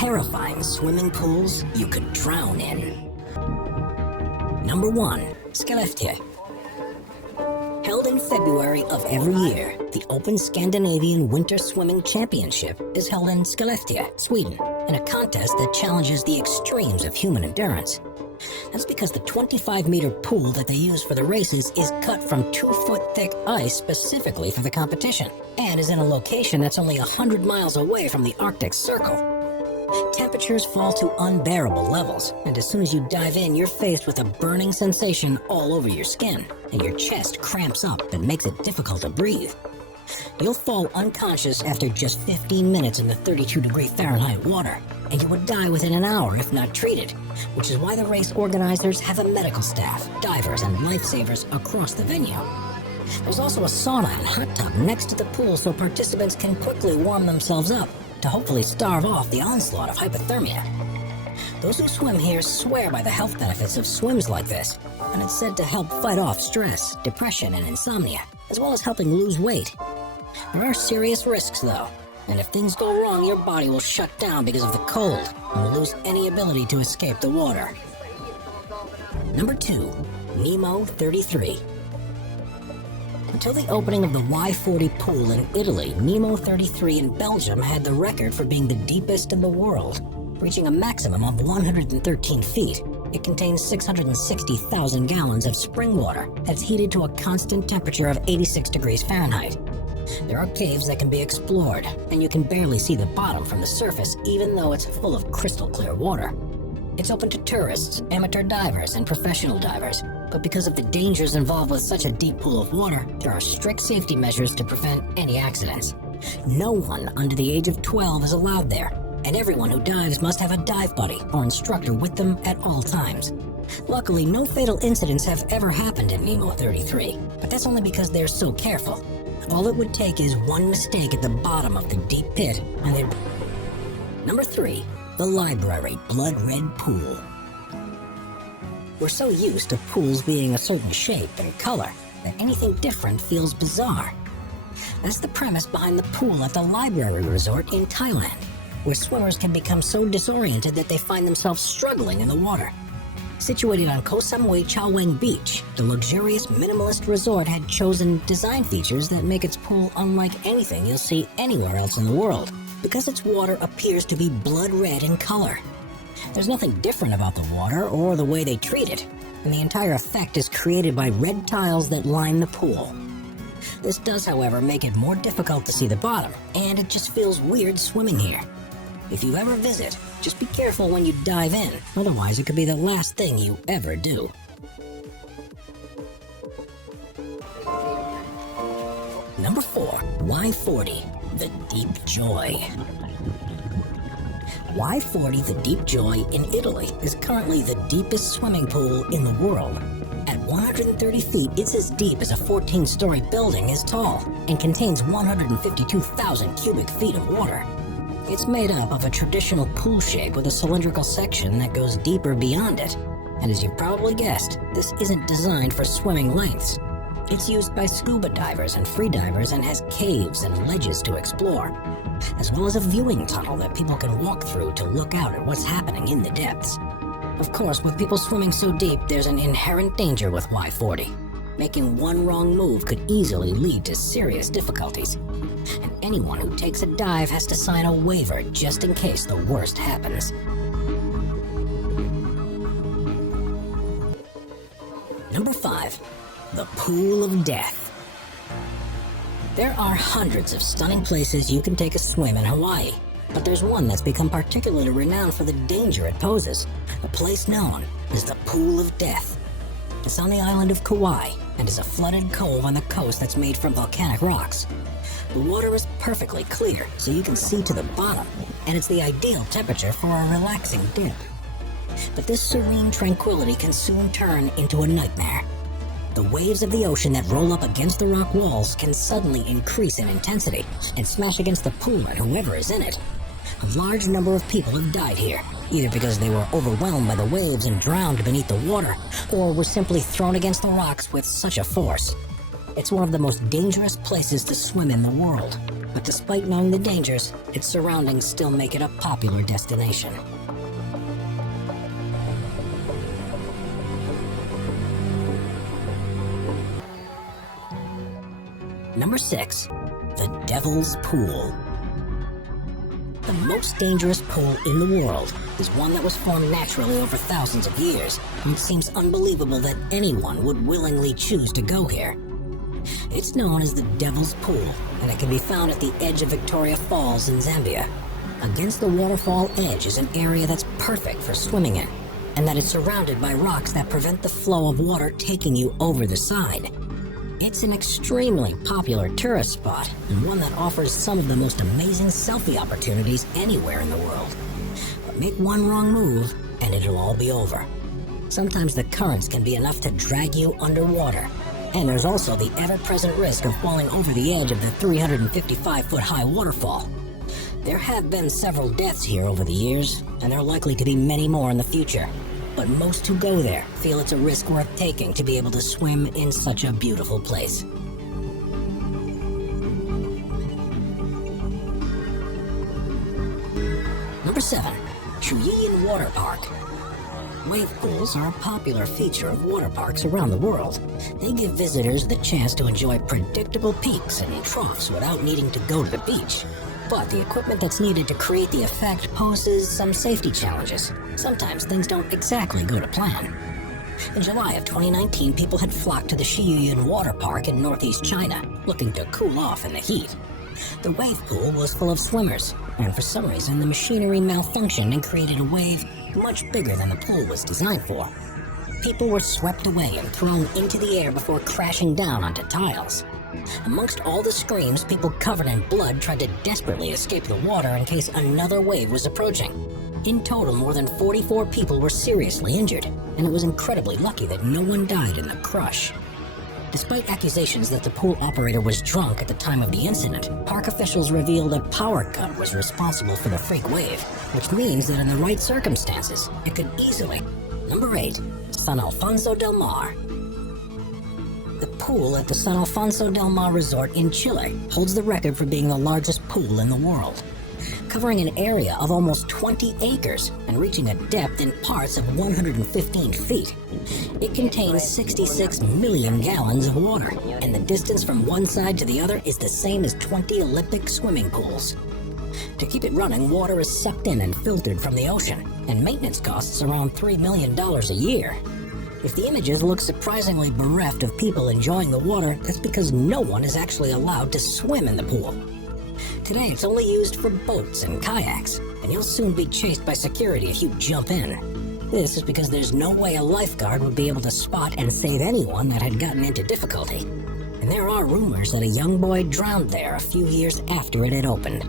terrifying swimming pools you could drown in. Number 1. Skellefteå. Held in February of every year, the Open Scandinavian Winter Swimming Championship is held in Skellefteå, Sweden, in a contest that challenges the extremes of human endurance. That's because the 25-meter pool that they use for the races is cut from 2-foot thick ice specifically for the competition, and is in a location that's only 100 miles away from the Arctic Circle. Temperatures fall to unbearable levels, and as soon as you dive in, you're faced with a burning sensation all over your skin, and your chest cramps up and makes it difficult to breathe. You'll fall unconscious after just 15 minutes in the 32-degree Fahrenheit water, and you would die within an hour if not treated, which is why the race organizers have a medical staff, divers, and lifesavers across the venue. There's also a sauna and hot tub next to the pool so participants can quickly warm themselves up to hopefully starve off the onslaught of hypothermia. Those who swim here swear by the health benefits of swims like this, and it's said to help fight off stress, depression, and insomnia, as well as helping lose weight. There are serious risks though, and if things go wrong, your body will shut down because of the cold and will lose any ability to escape the water. Number 2. Nemo 33. Until the opening of the Y40 pool in Italy, Nemo 33 in Belgium had the record for being the deepest in the world, reaching a maximum of 113 feet. It contains 660,000 gallons of spring water that's heated to a constant temperature of 86 degrees Fahrenheit. There are caves that can be explored, and you can barely see the bottom from the surface even though it's full of crystal clear water. It's open to tourists, amateur divers, and professional divers, but because of the dangers involved with such a deep pool of water, there are strict safety measures to prevent any accidents. No one under the age of 12 is allowed there, and everyone who dives must have a dive buddy or instructor with them at all times. Luckily, no fatal incidents have ever happened at Nemo 33, but that's only because they're so careful. All it would take is one mistake at the bottom of the deep pit, and they'd... Number 3. The Library Blood Red Pool. We're so used to pools being a certain shape and color that anything different feels bizarre. That's the premise behind the pool at the Library Resort in Thailand, where swimmers can become so disoriented that they find themselves struggling in the water. Situated on Koh Samui Chaweng Beach, the luxurious minimalist resort had chosen design features that make its pool unlike anything you'll see anywhere else in the world, because its water appears to be blood red in color. There's nothing different about the water or the way they treat it, and the entire effect is created by red tiles that line the pool. This does, however, make it more difficult to see the bottom, and it just feels weird swimming here. If you ever visit, just be careful when you dive in, otherwise it could be the last thing you ever do. Number 4. Y40, the Deep Joy. Y40, the Deep Joy in Italy is currently the deepest swimming pool in the world. At 130 feet, it's as deep as a 14-story building is tall and contains 152,000 cubic feet of water. It's made up of a traditional pool shape with a cylindrical section that goes deeper beyond it. And as you've probably guessed, this isn't designed for swimming lengths. It's used by scuba divers and free divers and has caves and ledges to explore, as well as a viewing tunnel that people can walk through to look out at what's happening in the depths. Of course, with people swimming so deep, there's an inherent danger with Y40. Making one wrong move could easily lead to serious difficulties. And anyone who takes a dive has to sign a waiver just in case the worst happens. Number 5. The Pool of Death. There are hundreds of stunning places you can take a swim in Hawaii, but there's one that's become particularly renowned for the danger it poses, a place known as the Pool of Death. It's on the island of Kauai and is a flooded cove on the coast that's made from volcanic rocks. The water is perfectly clear, so you can see to the bottom, and it's the ideal temperature for a relaxing dip. But this serene tranquility can soon turn into a nightmare. The waves of the ocean that roll up against the rock walls can suddenly increase in intensity and smash against the pool and whoever is in it. A large number of people have died here, either because they were overwhelmed by the waves and drowned beneath the water, or were simply thrown against the rocks with such a force. It's one of the most dangerous places to swim in the world. But despite knowing the dangers, its surroundings still make it a popular destination. Number 6. The Devil's Pool. The most dangerous pool in the world is one that was formed naturally over thousands of years, and it seems unbelievable that anyone would willingly choose to go here. It's known as the Devil's Pool, and it can be found at the edge of Victoria Falls in Zambia. Against the waterfall edge is an area that's perfect for swimming in, and that is surrounded by rocks that prevent the flow of water taking you over the side. It's an extremely popular tourist spot, and one that offers some of the most amazing selfie opportunities anywhere in the world. But make one wrong move, and it'll all be over. Sometimes the currents can be enough to drag you underwater, and there's also the ever-present risk of falling over the edge of the 355-foot-high waterfall. There have been several deaths here over the years, and there are likely to be many more in the future. But most who go there feel it's a risk worth taking to be able to swim in such a beautiful place. Number 7. Shuyian Water Park. Wave pools are a popular feature of water parks around the world. They give visitors the chance to enjoy predictable peaks and troughs without needing to go to the beach. But the equipment that's needed to create the effect poses some safety challenges. Sometimes things don't exactly go to plan. In July of 2019, people had flocked to the Shiyuyan Water Park in northeast China, looking to cool off in the heat. The wave pool was full of swimmers, and for some reason the machinery malfunctioned and created a wave much bigger than the pool was designed for. People were swept away and thrown into the air before crashing down onto tiles. Amongst all the screams, people covered in blood tried to desperately escape the water in case another wave was approaching. In total, more than 44 people were seriously injured, and it was incredibly lucky that no one died in the crush. Despite accusations that the pool operator was drunk at the time of the incident, park officials revealed a power cut was responsible for the freak wave, which means that in the right circumstances, it could easily. Number 8. San Alfonso del Mar. The pool at the San Alfonso del Mar Resort in Chile holds the record for being the largest pool in the world, covering an area of almost 20 acres and reaching a depth in parts of 115 feet. It contains 66 million gallons of water, and the distance from one side to the other is the same as 20 Olympic swimming pools. To keep it running, water is sucked in and filtered from the ocean, and maintenance costs around $3 million a year. If the images look surprisingly bereft of people enjoying the water, that's because no one is actually allowed to swim in the pool. Today, it's only used for boats and kayaks, and you'll soon be chased by security if you jump in. This is because there's no way a lifeguard would be able to spot and save anyone that had gotten into difficulty. And there are rumors that a young boy drowned there a few years after it had opened.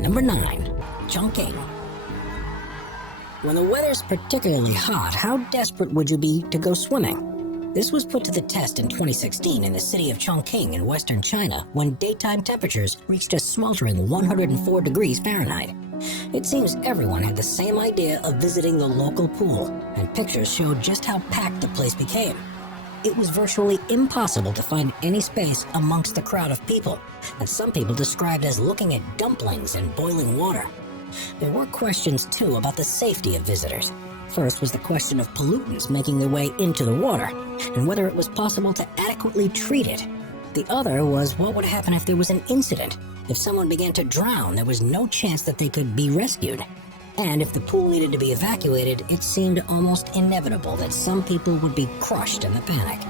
Number 9. Chongqing. When the weather's particularly hot, how desperate would you be to go swimming? This was put to the test in 2016 in the city of Chongqing in western China when daytime temperatures reached a sweltering 104 degrees Fahrenheit. It seems everyone had the same idea of visiting the local pool, and pictures showed just how packed the place became. It was virtually impossible to find any space amongst the crowd of people that some people described as looking at dumplings and boiling water. There were questions, too, about the safety of visitors. First was the question of pollutants making their way into the water, and whether it was possible to adequately treat it. The other was what would happen if there was an incident. If someone began to drown, there was no chance that they could be rescued. And if the pool needed to be evacuated, it seemed almost inevitable that some people would be crushed in the panic.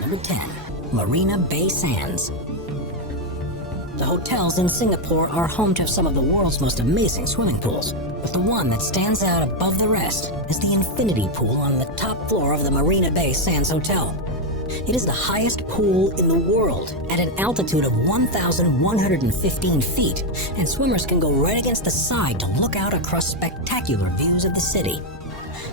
Number 10. Marina Bay Sands. The hotels in Singapore are home to some of the world's most amazing swimming pools, but the one that stands out above the rest is the infinity pool on the top floor of the Marina Bay Sands Hotel. It is the highest pool in the world at an altitude of 1,115 feet, and swimmers can go right against the side to look out across spectacular views of the city.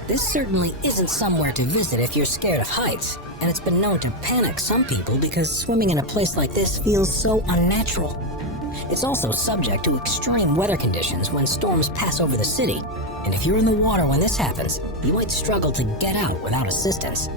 This certainly isn't somewhere to visit if you're scared of heights, and it's been known to panic some people because swimming in a place like this feels so unnatural. It's also subject to extreme weather conditions when storms pass over the city, And if you're in the water when this happens, you might struggle to get out without assistance.